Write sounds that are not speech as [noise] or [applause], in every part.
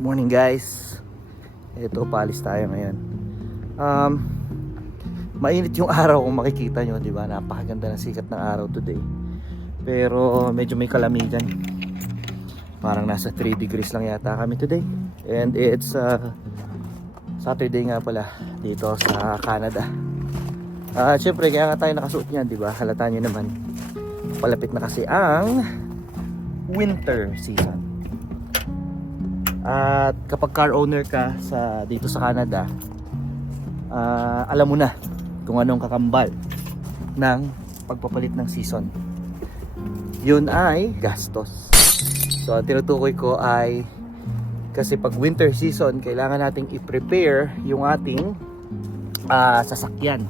Morning guys. Ito, paalis tayo ngayon. Um, mainit yung [laughs] araw kung makikita nyo, di ba? Napakaganda ng sikat ng araw today. Pero medyo may kalamigan. Parang nasa 3 degrees lang yata kami today. And it's uh, Saturday nga pala dito sa Canada. Ah, syempre kaya nga tayo nakasuot niyan, di ba? Halata nyo naman. Palapit na kasi ang winter season. At kapag car owner ka sa dito sa Canada, ah, alam mo na kung anong kakambal ng pagpapalit ng season. Yun ay gastos. So, ang tinutukoy ko ay kasi pag winter season, kailangan nating i-prepare yung ating ah, sasakyan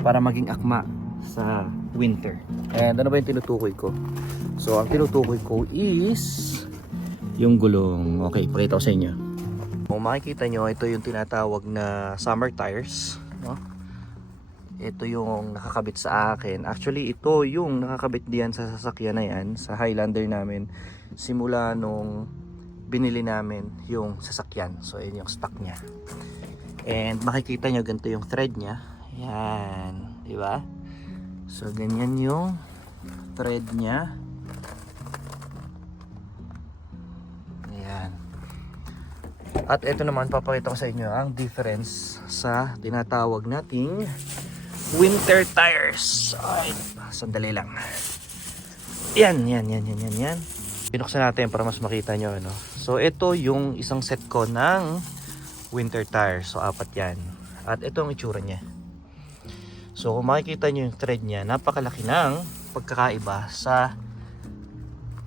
para maging akma sa winter. And ano ba yung tinutukoy ko? So, ang tinutukoy ko is yung gulong. Okay, pakita ko sa inyo. Kung makikita nyo, ito yung tinatawag na summer tires. No? Ito yung nakakabit sa akin. Actually, ito yung nakakabit diyan sa sasakyan na yan, sa Highlander namin. Simula nung binili namin yung sasakyan. So, yun yung stock niya. And makikita nyo, ganito yung thread niya. Yan. Di ba? So, ganyan yung thread niya. At ito naman, papakita ko sa inyo ang difference sa tinatawag nating winter tires. Ay, sandali lang. Yan, yan, yan, yan, yan, yan. Pinuksan natin para mas makita nyo. Ano? So, ito yung isang set ko ng winter tires. So, apat yan. At ito ang itsura niya. So, kung makikita nyo yung thread niya, napakalaki ng pagkakaiba sa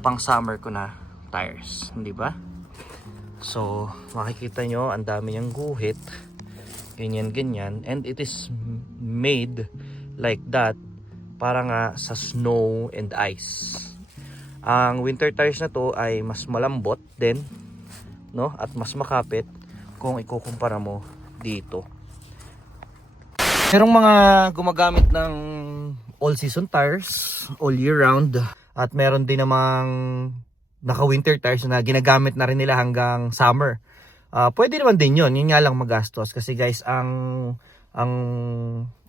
pang summer ko na tires. Hindi ba? So, makikita nyo, ang dami niyang guhit. Ganyan, ganyan. And it is made like that para nga sa snow and ice. Ang winter tires na to ay mas malambot din, no? At mas makapit kung ikukumpara mo dito. Merong mga gumagamit ng all season tires, all year round. At meron din namang naka-winter tires na ginagamit na rin nila hanggang summer. Ah, pwede naman din yun. Yun nga lang magastos. Kasi guys, ang ang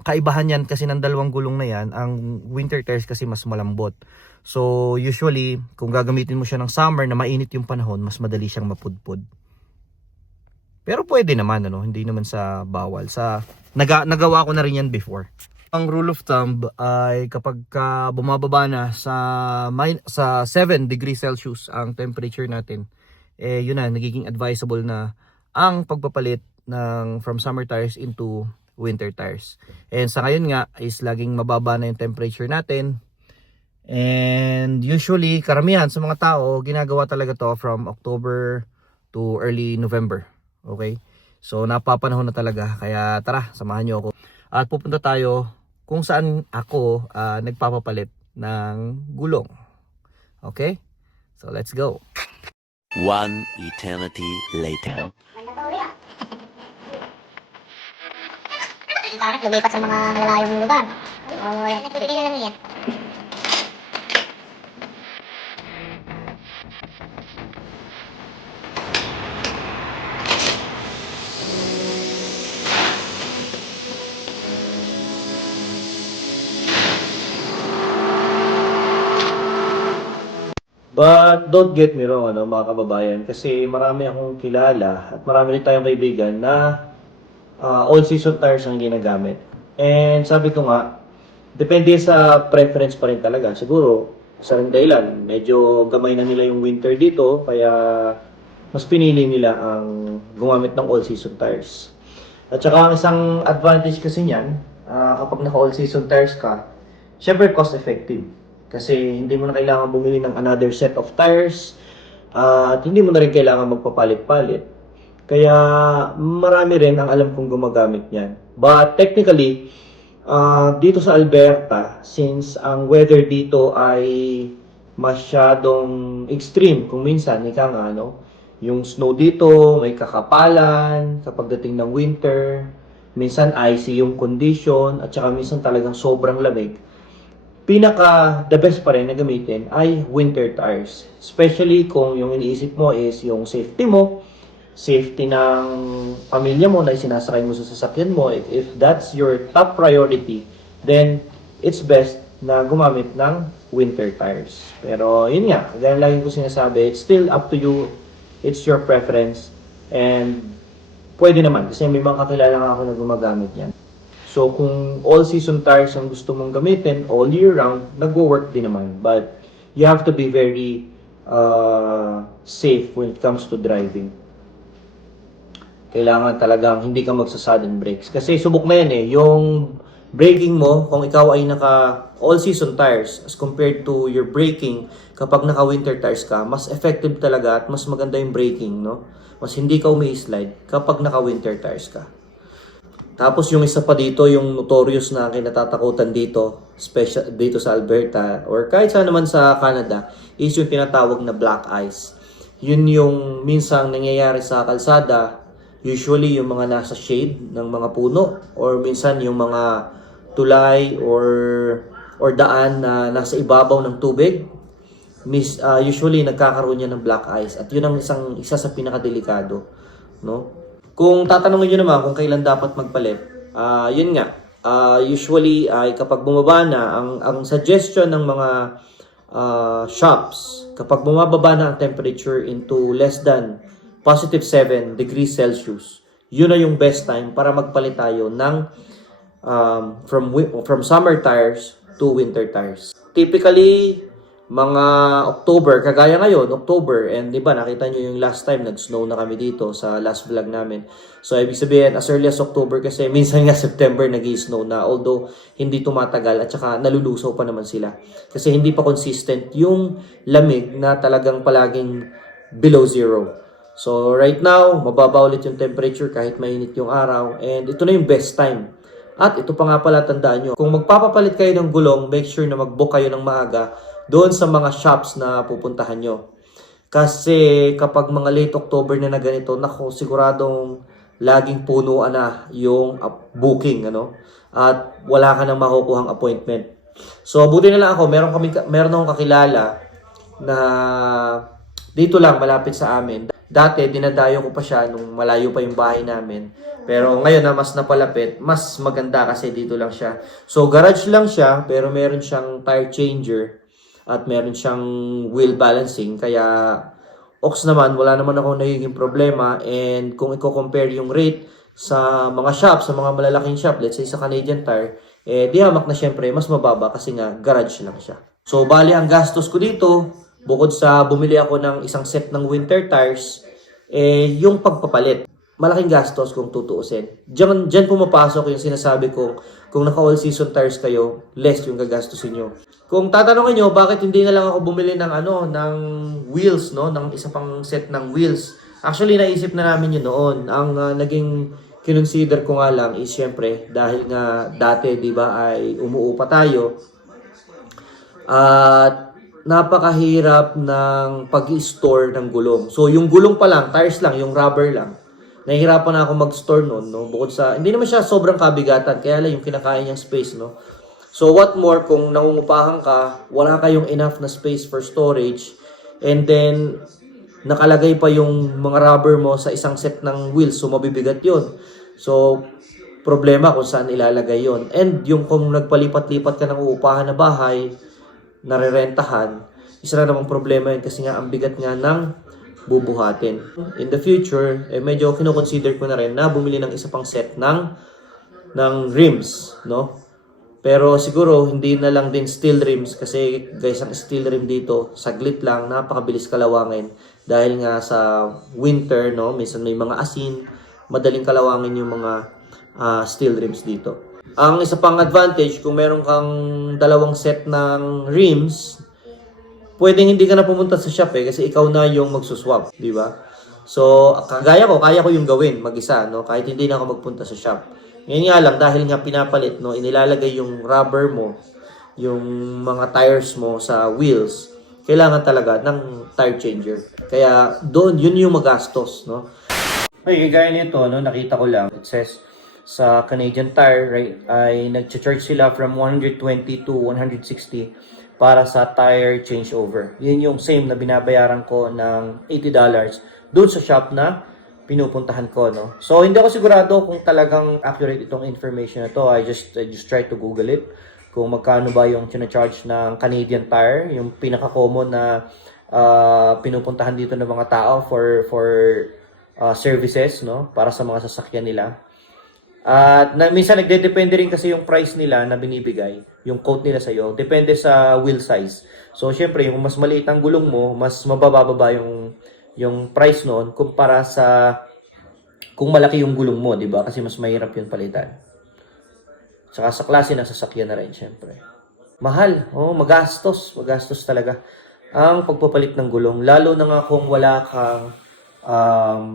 kaibahan yan kasi ng dalawang gulong na yan, ang winter tires kasi mas malambot. So, usually, kung gagamitin mo siya ng summer na mainit yung panahon, mas madali siyang mapudpud. Pero pwede naman, ano, hindi naman sa bawal. Sa, naga, nagawa ko na rin yan before. Ang rule of thumb ay kapag ka bumababa na sa, min- sa 7 degrees Celsius ang temperature natin, eh yun na, nagiging advisable na ang pagpapalit ng from summer tires into winter tires. And sa ngayon nga is laging mababa na yung temperature natin. And usually, karamihan sa mga tao, ginagawa talaga to from October to early November. Okay? So, napapanahon na talaga. Kaya tara, samahan nyo ako. At pupunta tayo kung saan ako ah, nagpapapalit ng gulong. Okay? So, let's go. One eternity later. Bakit lumipat sa mga malalayong lugar? Oo, yan. Nagpipili na lang yan. But don't get me wrong, ano, mga kababayan, kasi marami akong kilala at marami rin tayong kaibigan na ah, all-season tires ang ginagamit. And sabi ko nga, depende sa preference pa rin talaga. Siguro, sa dahilan, medyo gamay na nila yung winter dito, kaya mas pinili nila ang gumamit ng all-season tires. At saka ang isang advantage kasi niyan, ah, kapag naka all-season tires ka, syempre cost-effective. Kasi hindi mo na kailangan bumili ng another set of tires, ah, at hindi mo na rin kailangan magpapalit-palit. Kaya marami rin ang alam kong gumagamit niyan. But technically, ah, dito sa Alberta, since ang weather dito ay masyadong extreme, kung minsan, ika nga, no? Yung snow dito, may kakapalan kapag dating ng winter. Minsan icy yung condition at saka minsan talagang sobrang lamig. Pinaka the best pa rin na gamitin ay winter tires. Especially kung yung iniisip mo is yung safety mo, safety ng pamilya mo na sinasakay mo sa sasakyan mo. If, if that's your top priority, then it's best na gumamit ng winter tires. Pero yun nga, dahil lagi ko sinasabi, it's still up to you. It's your preference. And pwede naman kasi may mga kakilala nga ako na gumagamit yan. So, kung all-season tires ang gusto mong gamitin all year round, nagwo-work din naman. But, you have to be very uh, safe when it comes to driving. Kailangan talagang hindi ka magsa-sudden brakes. Kasi subok na yan eh. Yung braking mo, kung ikaw ay naka all-season tires as compared to your braking kapag naka-winter tires ka, mas effective talaga at mas maganda yung braking, no? Mas hindi ka umi-slide kapag naka-winter tires ka. Tapos yung isa pa dito, yung notorious na kinatatakutan dito, special dito sa Alberta or kahit saan naman sa Canada, is yung tinatawag na black ice. Yun yung minsang nangyayari sa kalsada, usually yung mga nasa shade ng mga puno or minsan yung mga tulay or or daan na nasa ibabaw ng tubig. Mis, ah, usually nagkakaroon yan ng black ice at yun ang isang isa sa pinakadelikado, no? Kung tatanungin nyo naman kung kailan dapat magpalit, ah yun nga, ah, usually ay kapag bumaba na, ang, ang suggestion ng mga ah, shops, kapag bumababa na ang temperature into less than positive 7 degrees Celsius, yun na yung best time para magpalit tayo ng um, from from summer tires to winter tires. Typically, mga October, kagaya ngayon, October, and di ba, nakita nyo yung last time, nag-snow na kami dito sa last vlog namin. So, ibig sabihin, as early as October kasi, [laughs] minsan nga September nag snow na, although hindi tumatagal, at saka nalulusaw pa naman sila. Kasi hindi pa consistent yung lamig na talagang palaging below zero. So, right now, mababa ulit yung temperature kahit mainit yung araw, and ito na yung best time at ito pa nga pala tandaan nyo, kung magpapapalit kayo ng gulong, make sure na mag-book kayo ng maaga doon sa mga shops na pupuntahan nyo. Kasi kapag mga late October na na ganito, nako, siguradong laging punuan na yung booking, ano? At wala ka nang makukuhang appointment. So, buti na lang ako, meron, kami, meron akong kakilala na dito lang, malapit sa amin. Dati, dinadayo ko pa siya nung malayo pa yung bahay namin. Pero ngayon na mas napalapit, mas maganda kasi dito lang siya. So, garage lang siya, pero meron siyang tire changer at meron siyang wheel balancing. Kaya, ox naman, wala naman ako nagiging problema. And kung i-compare yung rate sa mga shop, sa mga malalaking shop, let's say sa Canadian Tire, eh, di hamak na syempre, mas mababa kasi nga garage lang siya. So, bali ang gastos ko dito, bukod sa bumili ako ng isang set ng winter tires, eh, yung pagpapalit. Malaking gastos kung tutuusin. Diyan, diyan pumapasok yung sinasabi ko, kung naka all season tires kayo, less yung gagastusin nyo. Kung tatanungin nyo, bakit hindi na lang ako bumili ng ano, ng wheels, no? Ng isa pang set ng wheels. Actually, naisip na namin yun noon. Ang ah, naging kinonsider ko nga lang is syempre, dahil nga dati, di ba, ay umuupa tayo, at napakahirap ng pag-store ng gulong. So, yung gulong pa lang, tires lang, yung rubber lang, nahihirapan na ako mag-store noon, no? Bukod sa, hindi naman siya sobrang kabigatan, kaya lang yung kinakain niyang space, no? So, what more kung nangungupahan ka, wala kayong enough na space for storage, and then, nakalagay pa yung mga rubber mo sa isang set ng wheels, so mabibigat yun. So, problema kung saan ilalagay yon And yung kung nagpalipat-lipat ka ng uupahan na bahay, narerentahan, isa na namang problema yun kasi nga ang bigat nga ng bubuhatin. In the future, eh, medyo kinoconsider ko na rin na bumili ng isa pang set ng ng rims, no? Pero siguro hindi na lang din steel rims kasi guys ang steel rim dito saglit lang napakabilis kalawangin dahil nga sa winter no minsan may mga asin madaling kalawangin yung mga ah, steel rims dito. Ang isa pang advantage kung meron kang dalawang set ng rims pwedeng hindi ka na pumunta sa shop eh kasi ikaw na yung magsuswap, di ba? So, kagaya ko, kaya ko yung gawin mag-isa, no? Kahit hindi na ako magpunta sa shop. Ngayon nga lang, dahil nga pinapalit, no? Inilalagay yung rubber mo, yung mga tires mo sa wheels, kailangan talaga ng tire changer. Kaya, doon, yun yung magastos, no? Okay, gaya nito, no? Nakita ko lang, it says, sa Canadian Tire right, ay nag-charge sila from 120 to 160 para sa tire changeover. Yun yung same na binabayaran ko ng $80 doon sa shop na pinupuntahan ko, no? So, hindi ako sigurado kung talagang accurate itong information na to. I just, I just try to Google it. Kung magkano ba yung charge ng Canadian Tire, yung pinaka-common na ah, pinupuntahan dito ng mga tao for, for ah, services, no? Para sa mga sasakyan nila. At na, minsan nagde-depende rin kasi yung price nila na binibigay, yung quote nila sa'yo, depende sa wheel size. So, syempre, yung mas maliit ang gulong mo, mas mabababa yung, yung price noon kumpara sa kung malaki yung gulong mo, di ba? Kasi mas mahirap yun palitan. Tsaka sa klase ng sasakyan na rin, syempre. Mahal, oh, magastos, magastos talaga ang pagpapalit ng gulong. Lalo na nga kung wala kang um,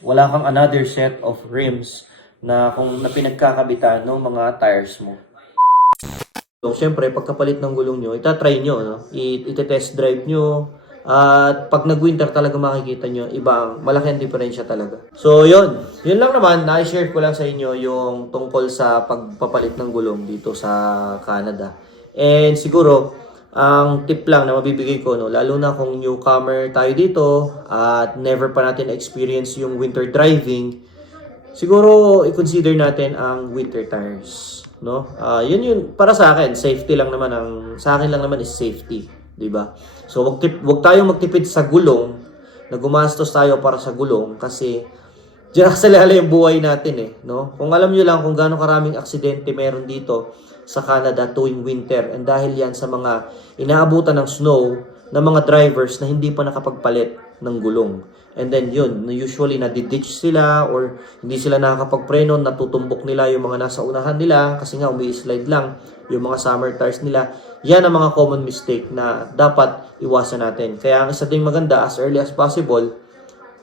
wala kang another set of rims na kung na pinagkakabitan mga tires mo. So, syempre, pagkapalit ng gulong nyo, itatry nyo, no? I- ite-test drive nyo, at pag nag-winter talaga makikita nyo, ibang malaki ang diferensya talaga. So, yun. Yun lang naman, na-share ko lang sa inyo yung tungkol sa pagpapalit ng gulong dito sa Canada. And siguro, ang tip lang na mabibigay ko, no, lalo na kung newcomer tayo dito at never pa natin experience yung winter driving, siguro i-consider natin ang winter tires, no? Ah, yun yun para sa akin, safety lang naman ang sa akin lang naman is safety, 'di ba? So wag tip, wag tayong magtipid sa gulong, na gumastos tayo para sa gulong kasi diyan [laughs] sa lala yung buhay natin eh, no? Kung alam niyo lang kung gaano karaming aksidente meron dito sa Canada tuwing winter and dahil yan sa mga inaabutan ng snow ng mga drivers na hindi pa nakapagpalit ng gulong. And then yun, usually nadiditch sila or hindi sila nakakapagpreno, natutumbok nila yung mga nasa unahan nila kasi nga umi-slide lang yung mga summer tires nila. Yan ang mga common mistake na dapat iwasan natin. Kaya ang isa ding maganda as early as possible,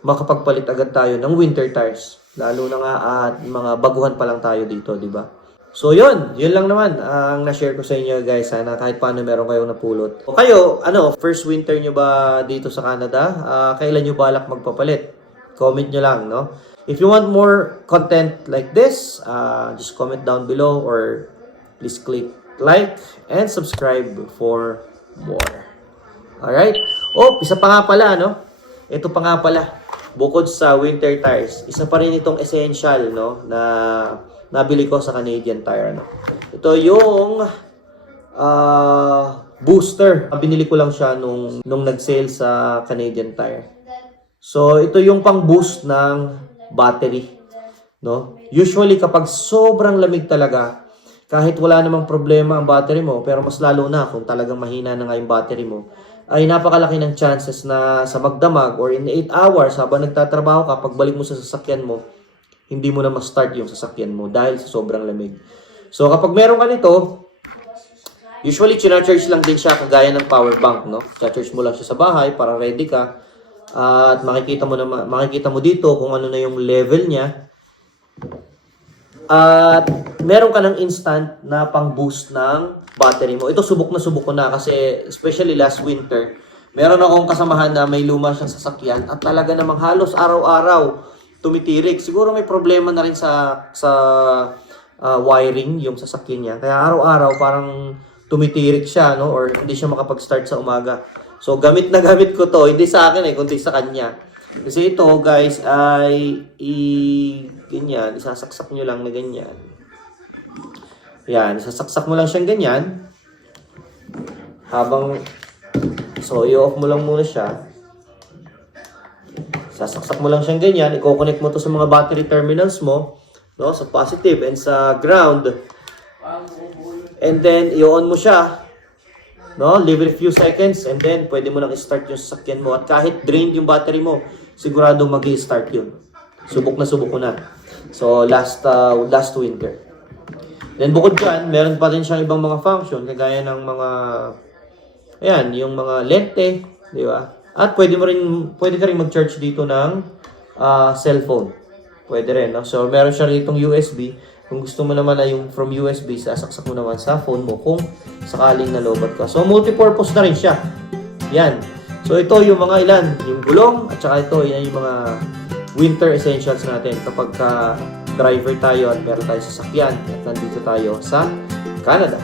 makapagpalit agad tayo ng winter tires. Lalo na nga at mga baguhan pa lang tayo dito, di ba? So yun, yun lang naman ang na-share ko sa inyo guys. Sana kahit paano meron kayong napulot. O kayo, ano, first winter nyo ba dito sa Canada? Ah, kailan nyo balak magpapalit? Comment nyo lang, no? If you want more content like this, ah, just comment down below or please click like and subscribe for more. Alright? Oh, isa pa nga pala, no? Ito pa nga pala. Bukod sa winter tires, isa pa rin itong essential, no? Na nabili ko sa Canadian Tire, no? Ito yung ah, booster. Binili ko lang siya nung, nung nag-sale sa Canadian Tire. So, ito yung pang-boost ng battery. No? Usually, kapag sobrang lamig talaga, kahit wala namang problema ang battery mo, pero mas lalo na kung talagang mahina na nga yung battery mo, ay napakalaki ng chances na sa magdamag or in 8 hours habang nagtatrabaho ka, pagbalik mo sa sasakyan mo, hindi mo na ma-start yung sasakyan mo dahil sa sobrang lamig. So kapag meron ka nito, usually charge lang din siya kagaya ng power bank, no? Charge mo lang siya sa bahay para ready ka. At makikita mo na makikita mo dito kung ano na yung level niya. At meron ka ng instant na pang-boost ng battery mo. Ito subok na subok ko na kasi especially last winter, meron akong kasamahan na may luma siyang sasakyan at talaga namang halos araw-araw tumitirik. Siguro may problema na rin sa sa ah, wiring yung sasakyan niya. Kaya araw-araw parang tumitirik siya no or hindi siya makapag-start sa umaga. So gamit na gamit ko to, hindi sa akin eh, kundi sa kanya. Kasi ito guys ay i ganyan, isasaksak nyo lang na ganyan. Yan, isasaksak mo lang siyang ganyan. Habang so i-off mo lang muna siya. Sasaksak mo lang siyang ganyan, i-connect mo to sa mga battery terminals mo, no, sa positive and sa ground. And then i-on mo siya. No, leave a few seconds and then pwede mo nang i-start yung sasakyan mo at kahit drained yung battery mo, sigurado magi-start yun. Subok na subok ko na. So last uh, last winter. Then bukod dyan, meron pa rin siyang ibang mga function kagaya ng mga ayan, yung mga lente, di ba? At pwede mo rin pwede ka rin mag-charge dito ng ah, cellphone. Pwede rin, no? So meron siya ritong USB. Kung gusto mo naman na yung from USB, sasaksak mo naman sa phone mo kung sakaling nalobat ka. So multi-purpose na rin siya. Yan. So ito yung mga ilan, yung gulong at saka ito yan yung mga winter essentials natin kapag ka driver tayo at meron tayo sasakyan at nandito tayo sa Canada.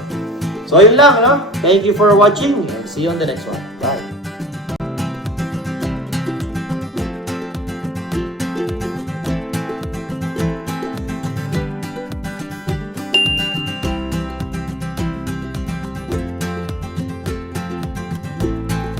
So, ayun lang, no? Thank you for watching and see you on the next one. Bye!